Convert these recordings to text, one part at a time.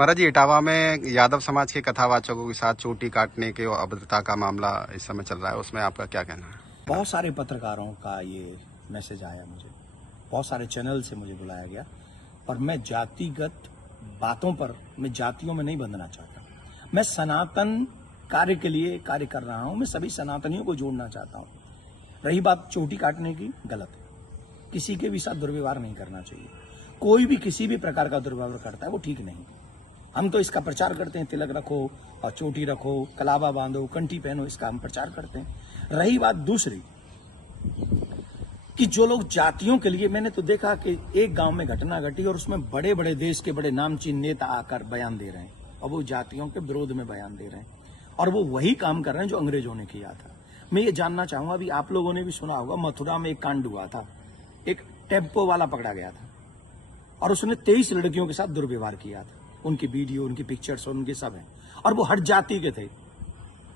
महाराज जी, इटावा में यादव समाज के कथावाचकों के साथ चोटी काटने के अभद्रता का मामला इस समय चल रहा है, उसमें आपका क्या कहना है? बहुत सारे पत्रकारों का ये मैसेज आया मुझे, बहुत सारे चैनल से मुझे बुलाया गया, और मैं जातिगत बातों पर, मैं जातियों में नहीं बंधना चाहता। मैं सनातन कार्य के लिए कार्य कर रहा हूं, मैं सभी सनातनियों को जोड़ना चाहता हूं। रही बात चोटी काटने की, गलत है। किसी के भी साथ दुर्व्यवहार नहीं करना चाहिए। कोई भी किसी भी प्रकार का दुर्व्यवहार करता है वो ठीक नहीं। हम तो इसका प्रचार करते हैं, तिलक रखो और चोटी रखो, कलावा बांधो, कंठी पहनो, इसका हम प्रचार करते हैं। रही बात दूसरी कि जो लोग जातियों के लिए, मैंने तो देखा कि एक गांव में घटना घटी और उसमें बड़े बड़े देश के बड़े नामचीन नेता आकर बयान दे रहे हैं और वो जातियों के विरोध में बयान दे रहे हैं, और वो वही काम कर रहे हैं जो अंग्रेजों ने किया था। मैं ये जानना चाहूंगा, अभी आप लोगों ने भी सुना होगा, मथुरा में एक कांड हुआ था, एक टेम्पो वाला पकड़ा गया था और उसने 23 लड़कियों के साथ दुर्व्यवहार किया था। उनकी वीडियो, उनकी पिक्चर्स और उनके सब हैं, और वो हट जाति के थे।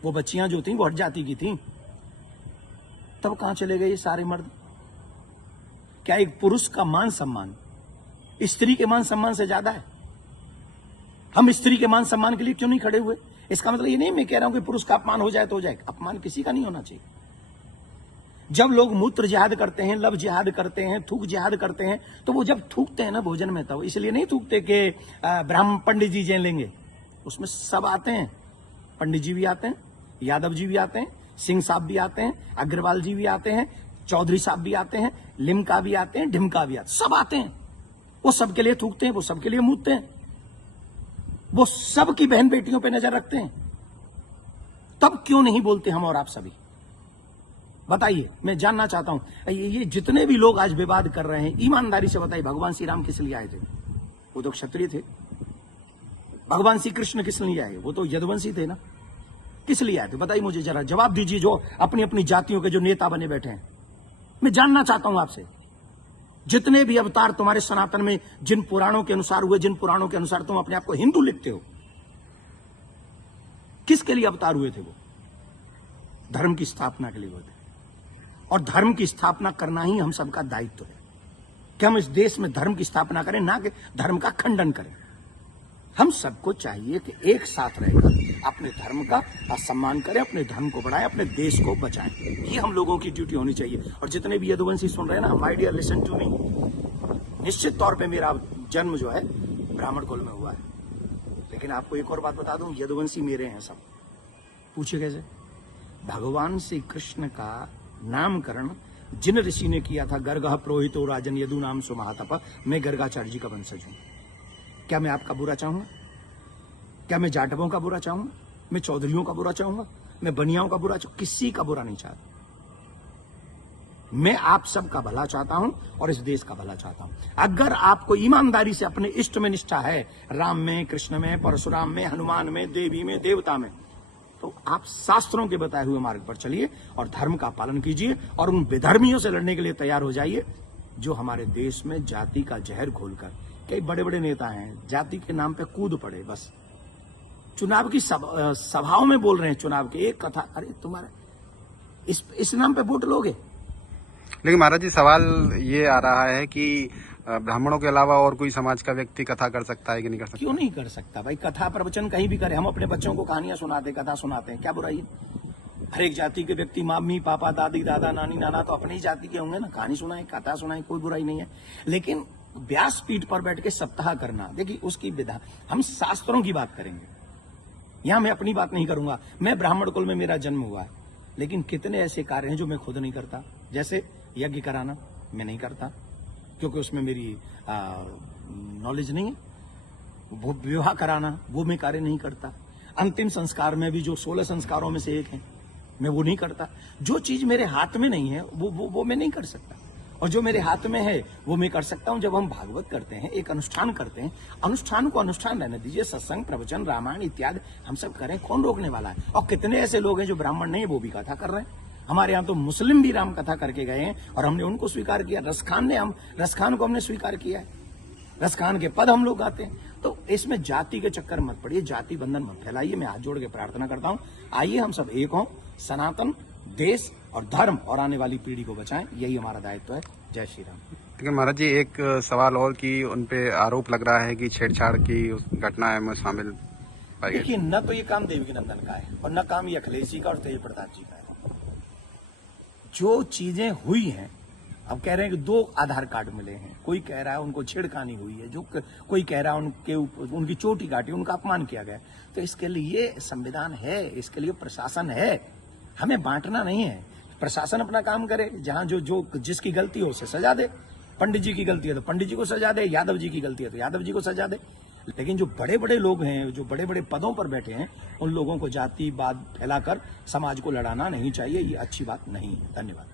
वो बच्चियां जो थी वो हट जाति की थी। तब कहां चले गए ये सारे मर्द? क्या एक पुरुष का मान सम्मान स्त्री के मान सम्मान से ज्यादा है? हम स्त्री के मान सम्मान के लिए क्यों नहीं खड़े हुए? इसका मतलब ये नहीं मैं कह रहा हूं कि पुरुष का अपमान हो जाए तो हो जाए, अपमान किसी का नहीं होना चाहिए। जब लोग मूत्र जिहाद करते हैं, लब जिहाद करते हैं, थूक जिहाद करते हैं, तो वो जब थूकते हैं ना भोजन में, तब इसलिए नहीं थूकते कि ब्राह्मण पंडित जी जय लेंगे। उसमें सब आते हैं, पंडित जी भी आते हैं, यादव जी भी आते हैं, सिंह साहब भी आते हैं, अग्रवाल जी भी आते हैं, चौधरी साहब भी आते हैं, लिमका भी आते हैं, ढिमका भी आते हैं, सब आते हैं। वो सबके लिए थूकते हैं, वो सबके लिए मूतते हैं, वो सबकी बहन बेटियों पर नजर रखते हैं। तब क्यों नहीं बोलते हम और आप सभी? बताइए, मैं जानना चाहता हूं। ये जितने भी लोग आज विवाद कर रहे हैं, ईमानदारी से बताइए, भगवान श्री राम किस लिए आए थे? वो तो क्षत्रिय थे। भगवान श्री कृष्ण किस लिए आए? वो तो यदुवंशी थे ना। किस लिए आए थे? बताइए मुझे, जरा जवाब दीजिए, जो अपनी अपनी जातियों के जो नेता बने बैठे हैं। मैं जानना चाहता हूं आपसे, जितने भी अवतार तुम्हारे सनातन में जिन पुराणों के अनुसार हुए, जिन पुराणों के अनुसार तुम अपने आप को हिंदू लिखते हो, किसके लिए अवतार हुए थे? वो धर्म की स्थापना के लिए हुए थे, और धर्म की स्थापना करना ही हम सबका दायित्व है कि हम इस देश में धर्म की स्थापना करें, ना कि धर्म का खंडन करें। हम सबको चाहिए कि एक साथ रहकर अपने धर्म का सम्मान करें, अपने धर्म को बढ़ाएं, अपने देश को बचाएं। ये हम लोगों की ड्यूटी होनी चाहिए। और जितने भी यदुवंशी सुन रहे हैं ना, my dear, listen to me. निश्चित तौर पे मेरा जन्म जो है ब्राह्मण कुल में हुआ है, लेकिन आपको एक और बात बता दूं, यदुवंशी मेरे हैं सब। पूछिए कैसे? भगवान श्री कृष्ण का नामकरण जिन ऋषि ने किया था, गर्गः पुरोहितो राजन यदु नाम सुमहातप, मैं गर्गाचार्य जी का वंशज हूं। क्या मैं आपका बुरा चाहूंगा? क्या मैं जाटवों का बुरा चाहूंगा? मैं चौधरियों का बुरा चाहूंगा? मैं बनियाओं का बुरा चाहूंगा? किसी का बुरा नहीं चाहता। मैं आप सबका भला चाहता हूं और इस देश का भला चाहता हूं। अगर आपको ईमानदारी से अपने इष्ट में निष्ठा है, राम में, कृष्ण में, परशुराम में, हनुमान में, देवी में, देवता में, तो आप शास्त्रों के बताए हुए मार्ग पर चलिए और धर्म का पालन कीजिए, और उन विधर्मियों से लड़ने के लिए तैयार हो जाइए जो हमारे देश में जाति का जहर घोलकर, कई बड़े बड़े नेता हैं, जाति के नाम पे कूद पड़े। बस चुनाव की सभाओं में बोल रहे हैं, चुनाव की एक कथा, अरे तुम्हारे इस नाम पे वोट लोगे? लेकिन महाराज जी, सवाल ये आ रहा है कि ब्राह्मणों के अलावा और कोई समाज का व्यक्ति कथा कर सकता है कि नहीं कर सकता? क्यों नहीं कर सकता भाई? कथा प्रवचन कहीं भी करे। हम अपने बच्चों को कहानियां सुनाते, कथा सुनाते हैं, क्या बुराई है? हर एक जाति के व्यक्ति, मम्मी पापा, दादी दादा, नानी नाना तो अपनी ही जाति के होंगे ना। कहानी सुनाए, कथा सुनाए, कोई बुराई नहीं है। लेकिन व्यासपीठ पर बैठ के सप्ताह करना, देखिए उसकी विधा, हम शास्त्रों की बात करेंगे। यहां मैं अपनी बात नहीं करूंगा। मैं ब्राह्मण कुल में मेरा जन्म हुआ है, लेकिन कितने ऐसे कार्य हैं जो मैं खुद नहीं करता। जैसे यज्ञ कराना मैं नहीं करता, क्योंकि उसमें मेरी नॉलेज नहीं है। विवाह कराना वो मैं कार्य नहीं करता। अंतिम संस्कार में भी जो 16 संस्कारों में से एक है, मैं वो नहीं करता। जो चीज मेरे हाथ में नहीं है वो मैं नहीं कर सकता, और जो मेरे हाथ में है वो मैं कर सकता हूं। जब हम भागवत करते हैं, एक अनुष्ठान करते हैं, अनुष्ठान को अनुष्ठान रहने दीजिए। सत्संग, प्रवचन, रामायण इत्यादि हम सब करें, कौन रोकने वाला है? और कितने ऐसे लोग हैं जो ब्राह्मण नहीं है, वो भी कथा कर रहे हैं। हमारे यहाँ तो मुस्लिम भी राम कथा करके गए हैं और हमने उनको स्वीकार किया। रसखान को हमने स्वीकार किया है। रसखान के पद हम लोग गाते हैं। तो इसमें जाति के चक्कर मत पड़िए, जाति बंधन मत फैलाइए। मैं हाथ जोड़ के प्रार्थना करता हूं, आइए हम सब एक हों, सनातन, देश और धर्म और आने वाली पीढ़ी को बचाएं। यही हमारा दायित्व है। जय श्री राम। लेकिन महाराज जी एक सवाल और कि उनपे आरोप लग रहा है कि छेड़छाड़ की उस घटना में शामिल पाई गई। देखिए, न तो ये काम देवकी नंदन का है और न काम ये अखिलेश जी का और तेज प्रताप जी का है। जो चीजें हुई हैं, अब कह रहे हैं कि 2 आधार कार्ड मिले हैं, कोई कह रहा है उनको छेड़खानी हुई है, कोई कह रहा है उनकी चोटी काटी, उनका अपमान किया गया। तो इसके लिए संविधान है, इसके लिए प्रशासन है, हमें बांटना नहीं है। प्रशासन अपना काम करे, जहां जो जिसकी गलती हो उसे सजा दे। पंडित जी की गलती है तो पंडित जी को सजा दे, यादव जी की गलती है तो यादव जी को सजा दे। लेकिन जो बड़े बड़े लोग हैं, जो बड़े बड़े पदों पर बैठे हैं, उन लोगों को जातिवाद फैलाकर समाज को लड़ाना नहीं चाहिए। ये अच्छी बात नहीं है। धन्यवाद।